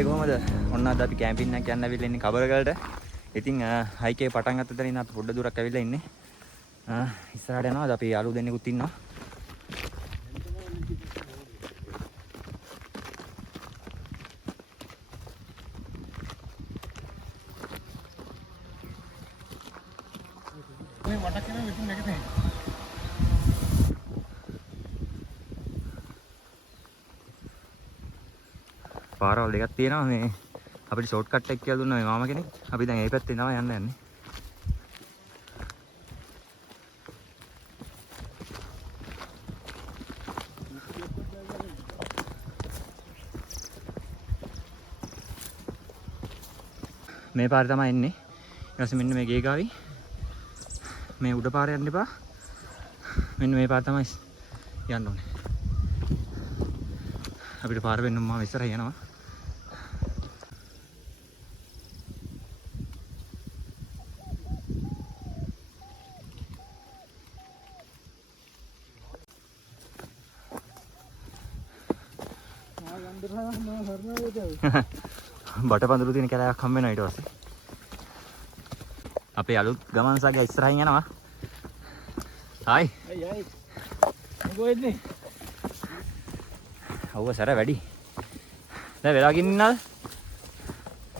ආයි කොහමද? ඔන්න අද අපි කැම්පින් එකක් යන්න අවිල්ලා ඉන්නේ කබරගලට. ඉතින් හයික් එක පටන් ගත්ත තැනින් අපි පොඩ්ඩ දුරක් ඇවිල්ලා ඉන්නේ. ඉස්සරහට යනවා. අපි යාළුවෝ දෙන්නෙකුත් ඉන්නවා. මේ වටක් කරන විතුන් නැගිටින්නේ. පාරවල් දෙකක් තියෙනවා මේ අපිට ෂෝට් කට් එකක් කියලා දුන්නා මේ මාමා කෙනෙක්. අපි දැන් මේ පැත්තෙන් තමයි යන්න යන්නේ. මේ පාරේ තමයි එන්නේ. ඊට පස්සේ මෙන්න මේ ගේ ගාවි. මේ උඩ පාරේ යන්න එපා. මෙන්න මේ පාර තමයි යන්න ඕනේ. අපිට පාර වෙන්න මම ඉස්සරහ යනවා. බටපඳුරු තියෙන කැලයක් හම්බ වෙනවා ඊට පස්සේ. අපේ අලුත් ගමන් සගය ඉස්සරහින් යනවා. හායි. අයි. මොකෝෙන්නේ? අවුව සැර වැඩි. දැන් වෙලා ගින්නාද?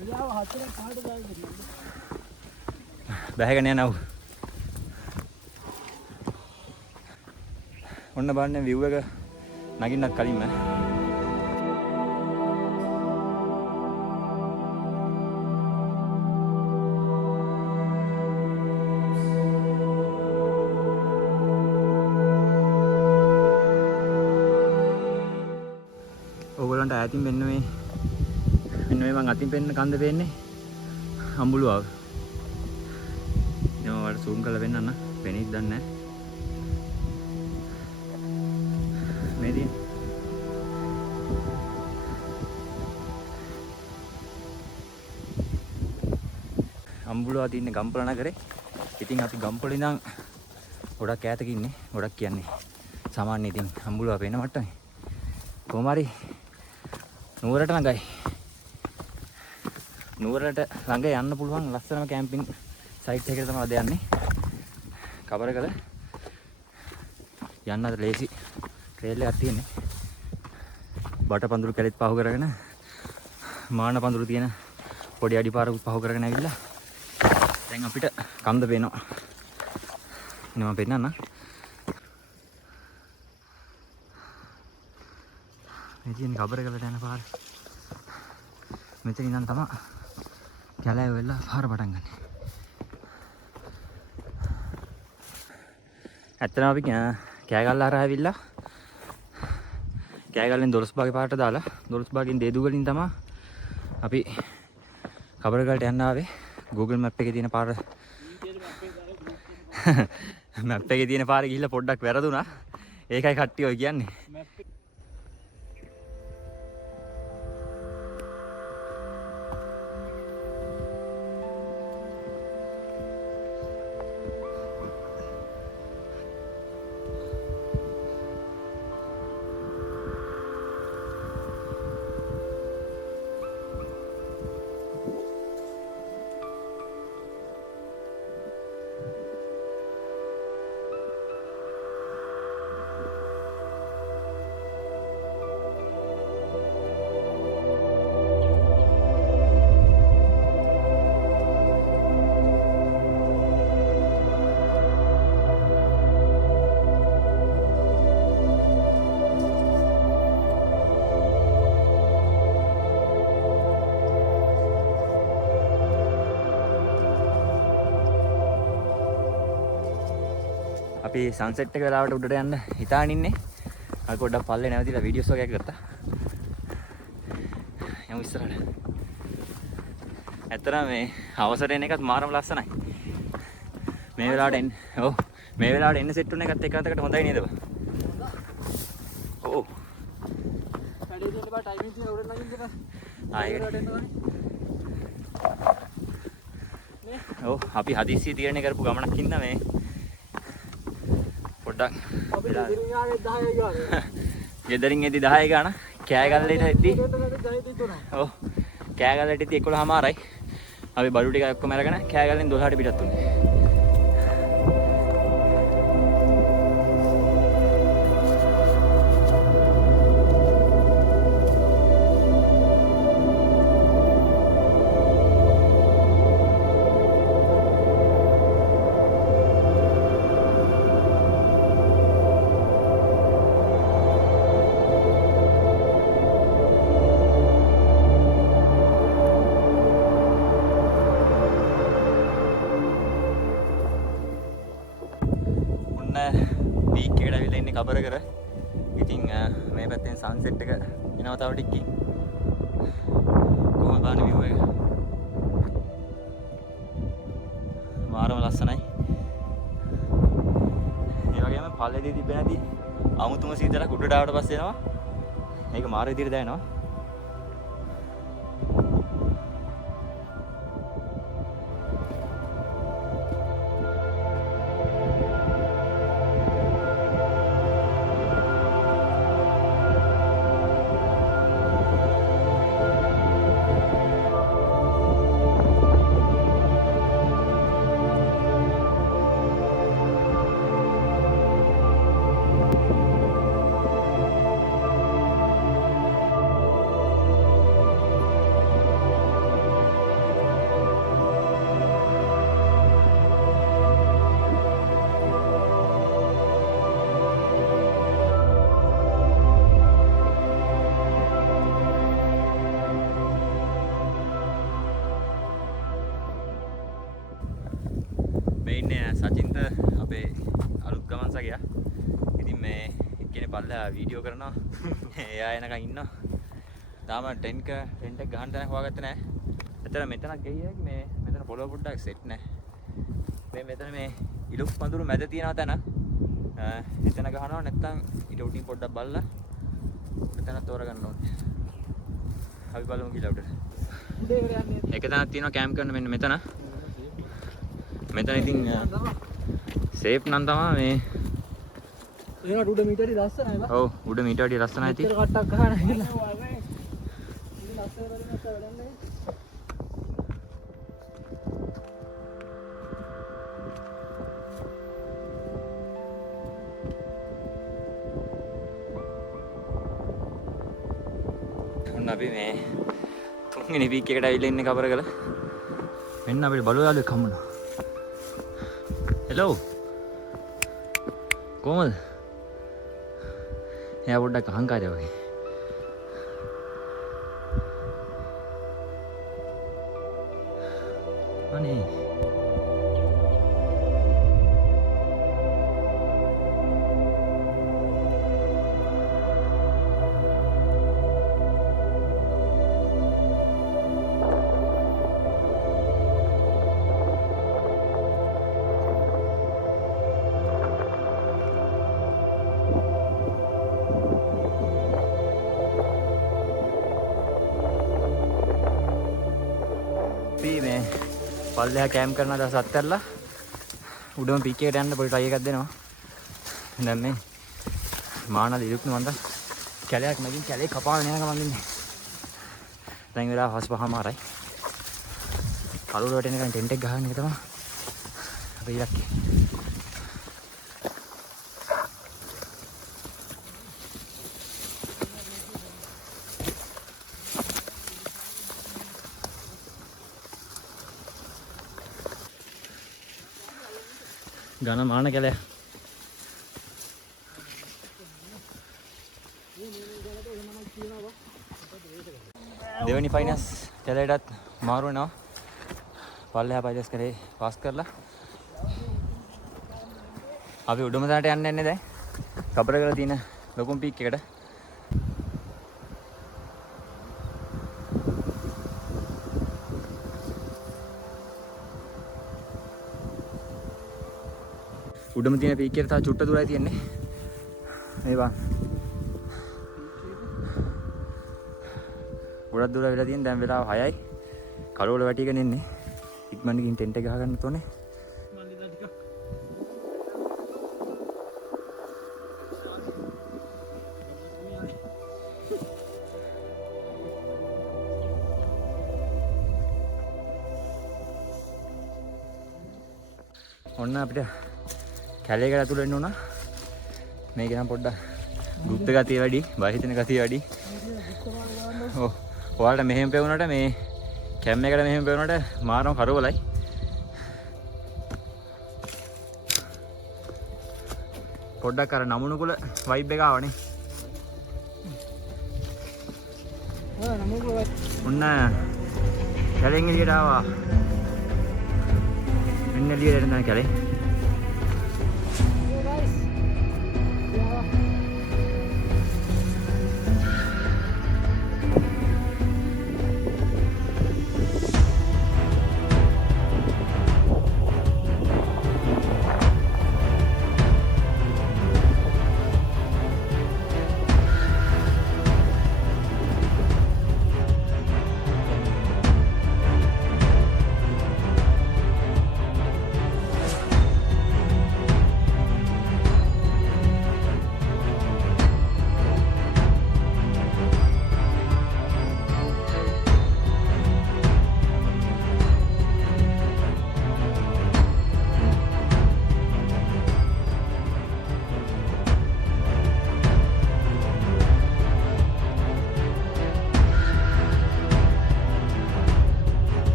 වෙලාව 4ක් 5ට ගාවිද? බැහැගෙන යනවා. ඔන්න බලන්න view එක නගින්නත් කලින්ම ඕගොල්ලන්ට ඈතින් මෙන්න මේ මං අතින් පෙන්න කන්ද පේන්නේ අඹුලුවාව. මම ඔයාලට zoom කරලා පෙන්නන්න. පෙනෙයිද දන්නේ නැහැ. මේ තියෙන අඹුලුවා තියෙන ගම්පල නගරේ. ඉතින් අපි ගම්පල ඉඳන් ගොඩක් ඈතක ඉන්නේ. ගොඩක් කියන්නේ සාමාන්‍ය ඉතින් අඹුලුවා පේන මට්ටමේ. කොහොම හරි නුවරට ළඟයි. නුවරට ළඟ යන්න පුළුවන් ලස්සනම කැම්පින් සයිට් එකකට තමයි අද යන්නේ. කබරගල යන්න අද ලේසි ට්‍රේල් එකක් තියෙන්නේ. බටපඳුරු කැලෙත් පහු කරගෙන මාන පඳුරු තියෙන පොඩි අඩිපාරකුත් පහු කරගෙන ඇවිල්ලා දැන් අපිට කන්ද පේනවා. මම පෙන්නන්න. මේ තියෙන කබරගලට යන පාර. මෙතන ඉඳන් තමයි කැලෑව වෙලා පාර පටන් ගන්න. ඇත්තටම අපි කෑගල්ල හරහා ඇවිල්ලා කෑගල්ලෙන් දොළොස්බාගේ පාරට දාලා දොළොස්බාගෙන් දේදුගලින් තමයි අපි කබරගලට යන්න ආවේ. Google Map එකේ තියෙන පාර මැප් එකේ තියෙන පාරේ ගිහිල්ලා පොඩ්ඩක් වැරදුනා. ඒකයි කට්ටිය ඔය කියන්නේ. අපි සන්සෙට් එක වෙලාවට උඩට යන්න හිතාගෙන ඉන්නේ. අපි පොඩ්ඩක් පල්ලේ නැවතිලා වීඩියෝස් වගේක් ගත්තා. යමු ඉස්සරහට. ඇත්තටම මේ අවසර එන එකත් මාරම ලස්සනයි. මේ වෙලාවට එන්න. ඔව්. මේ වෙලාවට එන්න සෙට් වුණ එකත් එක අතකට හොඳයි නේද බා? ඔව්. වැඩි දෙන්න බා ටයිමින් තියෙන උඩට නගින්න බා. ඔව් අපි හදිස්සිය තීරණය කරපු ගමනක් ඉන්න මේ පොඩ්ඩක් අපි ගෙදරින් ආවේ 10 ගාන. ගෙදරින් එද්දි 10 ගාන කෑගල්ලේට එද්දි ඔව් කෑගල්ලට ඉතින් 11:00මාරයි. අපි බඩු ටික ඔක්කොම අරගෙන කෑගල්ලෙන් 12ට පිටත් වුණේ. පීක් එකට ඇවිල්ලා ඉන්නේ කබර කර. ඉතින් මේ පැත්තෙන් සන්සෙට් එක එනවා තව ටිකකින්. කොහොමද බලන්න view එක? මාරම ලස්සනයි. ඒ වගේම පල්ලේදී තිබෙන නැති අමුතුම සීතලක් උඩට ආවට පස්සේ එනවා. මේක මාර විදියට දැනෙනවා. මේ ඉන්නේ සචින්ත අපේ අලුත් ගමන් සගයා. ඉතින් මේ එක්කෙනේ පල්ලා වීඩියෝ කරනවා. එයා එනකන් ඉන්නවා. තාම ටෙන්ට් එක ගහන්න තැනක් හොයාගත්තේ නැහැ. එතන මෙතනක් ගෙහියක් මේ මෙතන පොළොව පොඩ්ඩක් සෙට් නැහැ. මෙතන මේ ඉලුක් පඳුරු මැද තියෙනවා තැන. එතන ගහනවා නැත්නම් ඊට උඩින් පොඩ්ඩක් බලලා එතන තෝරගන්න ඕනේ. අපි බලමු කියලා උඩට. එක තැනක් තියෙනවා කැම්ප් කරන්න මෙන්න මෙතන. මෙතන ඉතින් සේෆ් නම් තමයි මේ ඒකට උඩ මීටරි ලස්සනයි බා. ඔව් උඩ මීට වඩා ලස්සනයි ඉතින්. මෙතන කට්ටක් ගහන කියලා. ඉතින් ලස්සන වලින් නැත වැඩන්නේ. ඔන්න අපි මේ තුන්වෙනි වීක් එකට ඇවිල්ලා ඉන්නේ කබරගල. මෙන්න අපිට බලුව යාළුවෙක් හම්බුණා. හෙලෝ. කොහමද? එයා පොඩ්ඩක් අහංකාරය වගේ. අනේ මේ පල්ලෙහා කැම්ප් කරන දවස් අත්හැරලා උඩම පීක් එකට යන්න පොඩි ට්‍රයි එකක් දෙනවා. දැන් මේ මානල ඉරුක්නේ මන්ද කැලයක් මගින් කැලේ කපාගෙන යන ගමන් ඉන්නේ. දැන් වෙලා 5:00මාරයි. කලුර වලට එනකන් ටෙන්ට් එක ගහගෙන එක තමයි අපේ ඉලක්කය. ගාන මාන කැලේ දෙවනි ෆයිනස් කැලේටත් මාරු වෙනවා. පල්ලෙහා පයිලස් කරේ පාස් කරලා අපි උඩම තැනට යන්න යන්නේ දැන් කබරගල තියෙන ලොකුම පීක් එකට. උඩම තියෙන පීක් එකට තව චුට්ට දුරයි තියෙන්නේ. මේ බං ගොඩක් දුර වෙලා තියෙන. දැන් වෙලාව 6යි. කලවල වැටිගෙන ඉන්නේ. ඉක්මනට ගිහින් ටෙන්ට් එක ගහගන්න තෝනේ. මල්ලිලා ටිකක්. ඔන්න අපිට කැලේකට ඇතුළට එන්න උනා. මේක නම් පොඩ්ඩක් ගුප්ත ගතිය වැඩි, බය හිතෙන ගතිය වැඩි. ඔව්. ඔයාලට මෙහෙම පෙවුනට මේ කැම් එකට මෙහෙම පෙවුනට මාරම කරවලයි. පොඩ්ඩක් අර නමුණුකුල වයිබ් එක ආවනේ. ඔන්න කැලෙන් එළියට ආවා. මෙන්න එළියට එන්න කැලේ.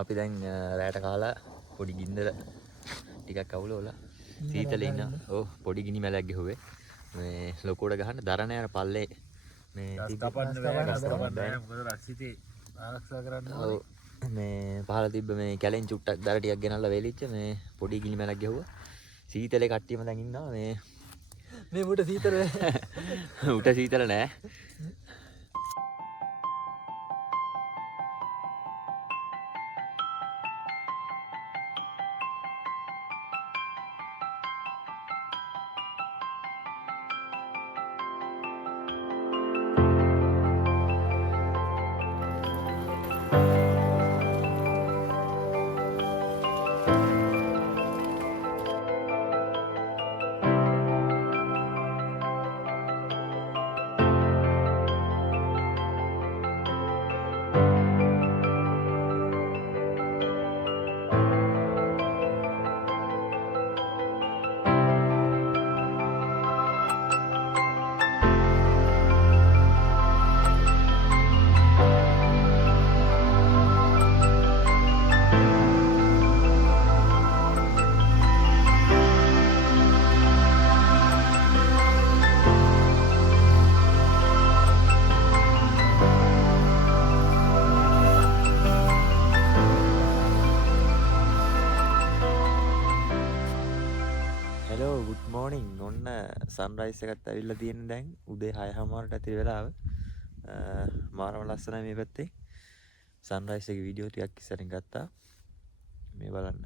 අපි දැන් රැට කාලා පොඩි ගින්දර ටිකක් අවුලවලා සීතලේ ඉන්න. ඔව් පොඩි ගිනි මැලක් ගෙහුවේ. මේ ලොකුවට ගහන්න දරණ යන පල්ලේ මේ කපන්න බෑ මොකද රක්ෂිතේ ආරක්ෂා කරන්න ඕනේ. ඔව් මේ පහල තිබ්බ මේ කැලෙන් චුට්ටක් දර ටිකක් ගෙනල්ලා වෙලිච්ච මේ පොඩි ගිනි මැලක් ගෙහුවා. සීතලේ කට්ටියම දැන් ඉන්නවා මේ උට සීතල උට සීතල නෑ. සන්රයිස් එකත් ඇවිල්ලා තියෙන දැන් උදේ 6:00ට ඇති වෙලාව. මාරම ලස්සනයි මේ පැත්තේ. සන්රයිස් එකේ වීඩියෝ ටිකක් ඉස්සරින් ගත්තා. මේ බලන්න.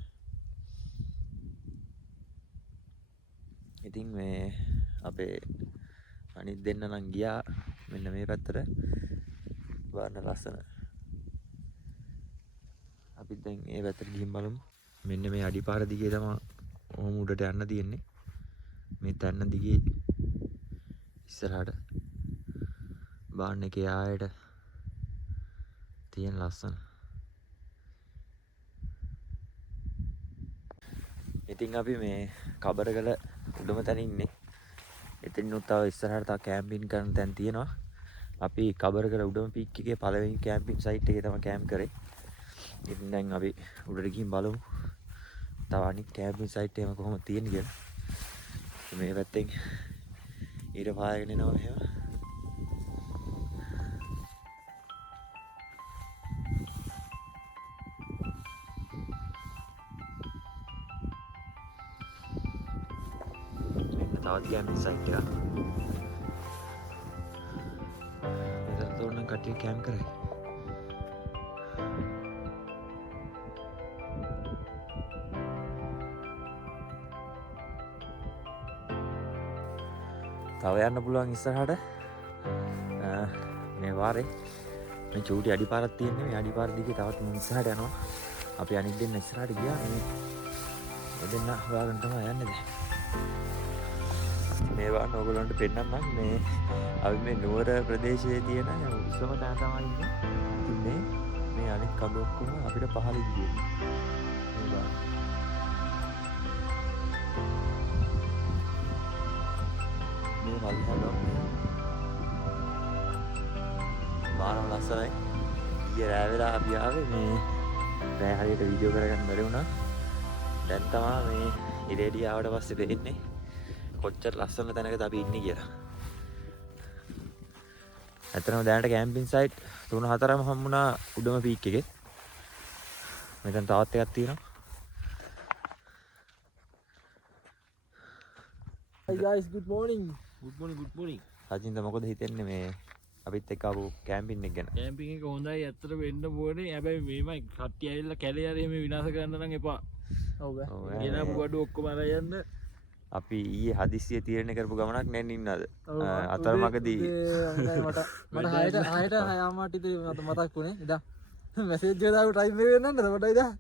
ඉතින් මේ අපේ අනිත් දෙන්න නම් ගියා මෙන්න මේ පැත්තට. බලන්න ලස්සන. අපි දැන් මේ පැත්තට ගිහින් බලමු. මෙන්න මේ අඩිපාර දිගේ තමයි ඔහොම උඩට යන්න තියෙන්නේ. මේ තැන්න දිගේ ඉස්සරහට බාන්න එකේ ආයට තියෙන ලස්සන. ඉතින් අපි මේ කබරගල උඩම තැන ඉන්නේ. එතනින් තව ඉස්සරහට තව කැම්පින් කරන තැන් තියෙනවා. අපි කබරගල උඩම පීක් එකේ පළවෙනි කැම්පින් සයිට් එකේ තමයි කැම්ප් කරේ. ඉතින් දැන් අපි උඩට ගිහින් බලමු. තව අනිත් කැම්පින් සයිට් එකම කොහොමද තියෙන්නේ කියලා. මේ පැත්තෙන් ඊට පායගෙන එනවා මෙහෙම. තවත් කැම්පින් සයිට් එකක්. මෙතන තෝරන කට්ටිය කැම්ප් කරයි. තව යන්න පුළුවන් ඉස්සරහට. මේ වාරේ මේ චූටි අඩිපාරක් තියෙන්නේ. මේ අඩිපාර දිගේ තවත් ඉස්සරහට යනවා. අපි අනිත් දෙන්න ඉස්සරහට ගියා. මේ දෙන්න හොයාගෙන තමයි යන්නේ දැන්. මේවා ඔයගොල්ලන්ට පෙන්නන්නම්. මේ අපි මේ නුවර ප්‍රදේශයේ තියෙන උසම තැන තමයි ඉන්නේ. ඉතින් මේ අනිත් කඳු ඔක්කොම අපිට පහළ ඉන්නේ. මේවා මේ වල්හලෝ මානව ලස්සනයි. ඊයේ රෑ වෙලා අපි ආවේ මේ රෑ හරියට වීඩියෝ කරගන්න බැරි වුණා. දැන් තමයි මේ ඉරේඩිය ආවට පස්සේ පේන්නේ කොච්චර ලස්සන තැනකද අපි ඉන්නේ කියලා. ඇත්තටම දැනට කැම්පින් සයිට් 3-4ම හම්බුණා උඩම පීක් එකේ. මෙතන තවත් එකක් තියෙනවා. Hi guys, good morning. good morning. සජින්ද මොකද හිතෙන්නේ මේ අපිත් එක්ක ආපු කැම්පින් එක ගැන? කැම්පින් එක හොඳයි ඇත්තට වෙන්න ඕනේ. හැබැයි මේමයි කට්ටිය ඇවිල්ලා කැලේ හරි මේ විනාශ කරන්න නම් එපා. ඔව් බෑ. ගෙනාපු බඩු ඔක්කොම අරන් යන්න. අපි ඊයේ හදිස්සිය තීරණය කරපු ගමනක් නෙන්න ඉන්නද? අතරමඟදී මට 6ට 6:00 මතක් වුණේ. ඉදා මැසේජ් එක දාපු ටයිම් එක වෙන්නද මට ඉදා.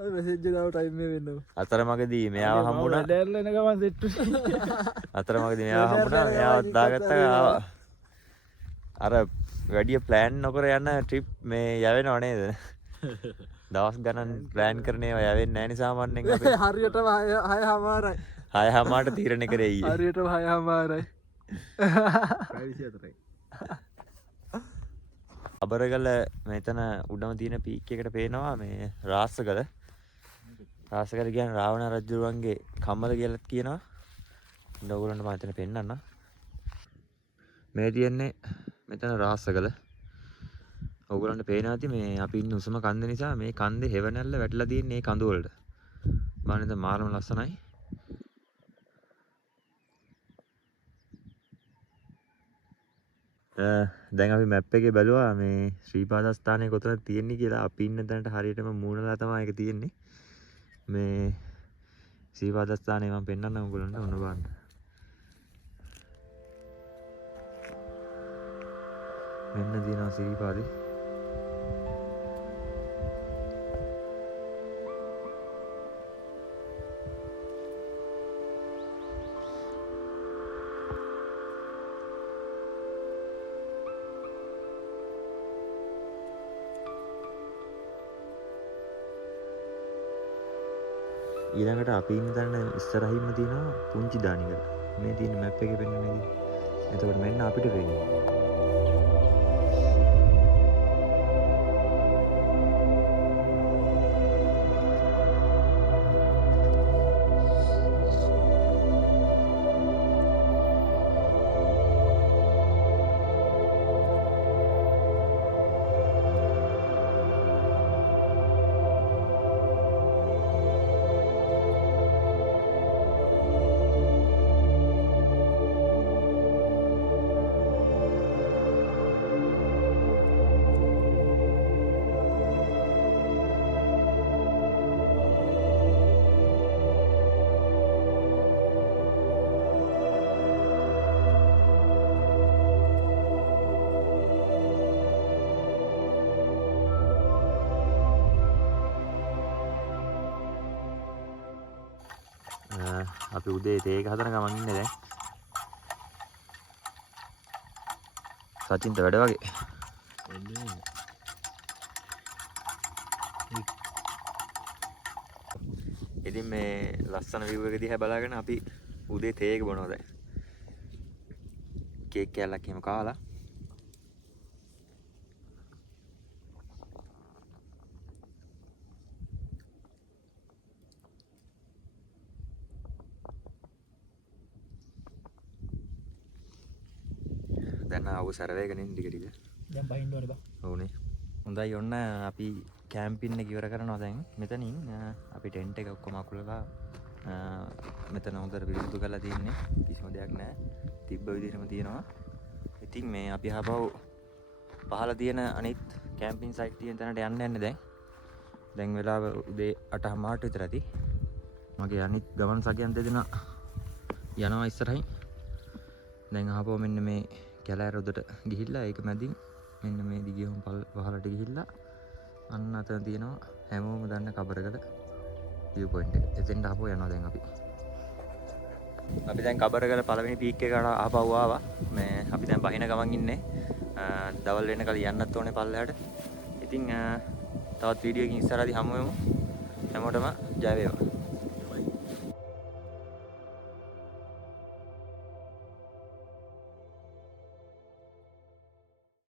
ඔය මැසේජ් එක දාපු ටයිම් එක වෙන්නව. අතරමඟදී මෙයාව හම්බුණා. වැඩ එන ගමන් සෙට් අතරමඟදී මෙයාව හම්බුණා. මෙයාවත් දාගත්තා ආවා. අර වැඩි ප්ලෑන් නොකර යන ට්‍රිප් මේ යවෙනව නේද? දවස් ගණන් ප්ලෑන් කරන ඒවා යවෙන්නේ නැහැ නේ සාමාන්‍යයෙන් අපි. හරියටම 6:00යි. 6:00ට තීරණය කරේ ඊයේ. හරියටම 6:00යි. 24යි. අබරගල මෙතන උඩම තියෙන පීක් එකට පේනවා මේ රාසගල. රාසගල කියන්නේ රාවණ රජුරුවන්ගේ කම්මල කියලාත් කියනවා. ඔයගොල්ලන්ට මම එතන පෙන්නන්නම්. මේ තියෙන්නේ මෙතන රාසගල. ඔයගොල්ලන්ට පේනවා ඇති මේ අපි ඉන්න උසම කන්ද නිසා මේ කන්දේ හෙවණැල්ල වැටලා තියෙන්නේ මේ කඳු වලට. බලන්න මාරම ලස්සනයි. දැන් අපි මැප් එකේ බැලුවා මේ ශ්‍රීපාදස්ථානය කොතනද තියෙන්නේ කියලා. අපි ඉන්න තැනට හරියටම මූණලා තමයි ඒක තියෙන්නේ. මේ ශ්‍රීපාදස්ථානය මම පෙන්නන්නම් ඔයගොල්ලන්ට. ඔන්න බලන්න. මෙන්න තියෙනවා ශ්‍රීපාදේ. ඊළඟට අපි ඉන්න තැන ඉස්සරහින්ම තියෙනවා පුංචි දානිගල. මේ තියෙන මැප් එකේ පෙන්වන්නේ නේද? එතකොට මෙන්න අපිට වෙන්නේ. අපි උදේ තේක හදන ගමන් ඉන්නේ දැන්. සචින්ට වැඩ වගේ. ඉතින් මේ ලස්සන view එක දිහා බලාගෙන අපි උදේ තේක බොනවා දැන්. කේක් කෑල්ලක් එහෙම කාලා. දැන් ආව සර්වේගෙන ඉන්න ටික ටික. දැන් බහින්න ඕනේ බා. ඕනේ. හොඳයි ඔන්න අපි කැම්පින් එක ඉවර කරනවා දැන් මෙතනින්. අපි ටෙන්ට් එක ඔක්කොම අකුලලා මෙතන හොඳට පිරිසිදු කරලා තියෙන්නේ. කිසිම දෙයක් නැහැ. තිබ්බ විදිහටම තියෙනවා. ඉතින් මේ අපි ආපහු පහළ තියෙන අනිත් කැම්පින් සයිට් තියෙන තැනට යන්න යන්නේ දැන්. දැන් වෙලාව උදේ 8:00 විතර ඇති. මගේ අනිත් ගමන් සගයන් දෙදෙනා යනවා ඉස්සරහින්. දැන් ආපහු මෙන්න මේ කැලෑර උඩට ගිහිල්ලා ඒක මැදින් මෙන්න මේ දිගියම පහළට ගිහිල්ලා අන්න අතන තියෙනවා හැමෝම දන්න කබරගල view point එක. එතෙන්ට ආපහු යනවා දැන් අපි. අපි දැන් කබරගල පළවෙනි පීක් එකට ආපහු ආවා. මේ අපි දැන් බහින ගමන් ඉන්නේ. දවල් වෙන කල යන්නත් ඕනේ පල්ලෙහාට. ඉතින් තවත් වීඩියෝ එකකින් ඉස්සරහදී හමු වෙමු. හැමෝටම ජය වේවා.